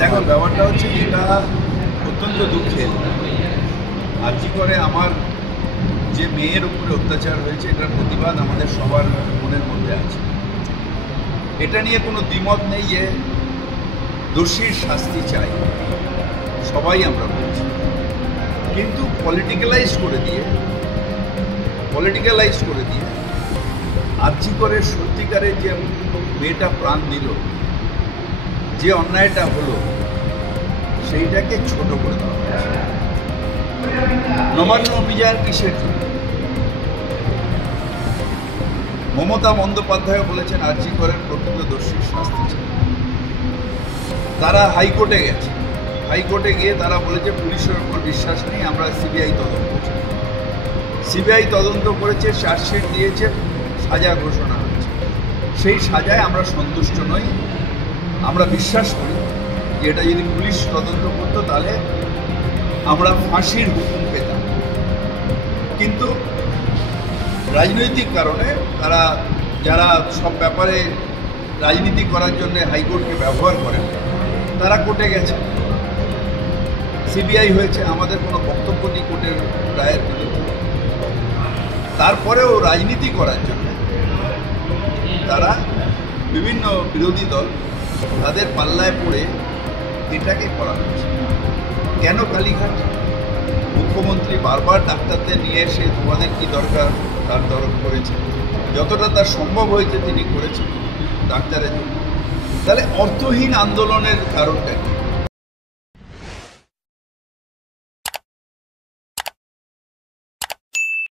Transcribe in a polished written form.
দেখুন, ব্যাপারটা হচ্ছে এটা অত্যন্ত দুঃখের। আর্জি করে আমার যে মেয়ের উপরে অত্যাচার হয়েছে, এটার প্রতিবাদ আমাদের সবার মনের মধ্যে আছে। এটা নিয়ে কোনো দ্বিমত নেই যে দোষীর শাস্তি চাই, সবাই আমরা বলছি। কিন্তু পলিটিক্যালাইজ করে দিয়ে আর্জি করে সত্যিকারের যে মেয়েটা প্রাণ দিল, যে অন্যায়টা হলো, সেইটাকে ছোট করে দেওয়া হয়েছে। নবান্ন অভিযান কিসের জন্য? মমতা বন্দ্যোপাধ্যায় বলেছেন আর্জি করেন প্রকৃত দোষীর শাস্তি চাই। তারা হাইকোর্টে গেছে, হাইকোর্টে গিয়ে তারা বলেছে পুলিশের উপর বিশ্বাস নেই, আমরা সিবিআই তদন্ত চাই। সিবিআই তদন্ত করেছে, চার্জশিট দিয়েছে, সাজা ঘোষণা হয়েছে। সেই সাজায় আমরা সন্তুষ্ট নই। আমরা বিশ্বাস করি যে এটা যদি পুলিশ তদন্ত করতো তাহলে আমরা ফাঁসির হুকুম পেতাম। কিন্তু রাজনৈতিক কারণে তারা, যারা সব ব্যাপারে রাজনীতি করার জন্য হাইকোর্টকে ব্যবহার করেন, তারা কোর্টে গেছে, সিবিআই হয়েছে, আমাদের কোনো বক্তব্য নেই কোর্টের রায়ের বিরুদ্ধে। তারপরেও রাজনীতি করার জন্য তারা বিভিন্ন বিরোধী দল তাদের পাল্লায় পড়ে এটাকে করা হয়েছে। কেন কালীঘাট? মুখ্যমন্ত্রী বারবার ডাক্তারদের নিয়ে এসে তোমাদের কী দরকার তার তরফ করেছে, যতটা তার সম্ভব হয়েছে তিনি করেছেন ডাক্তারের জন্য। তাহলে অর্থহীন আন্দোলনের কারণটা কি?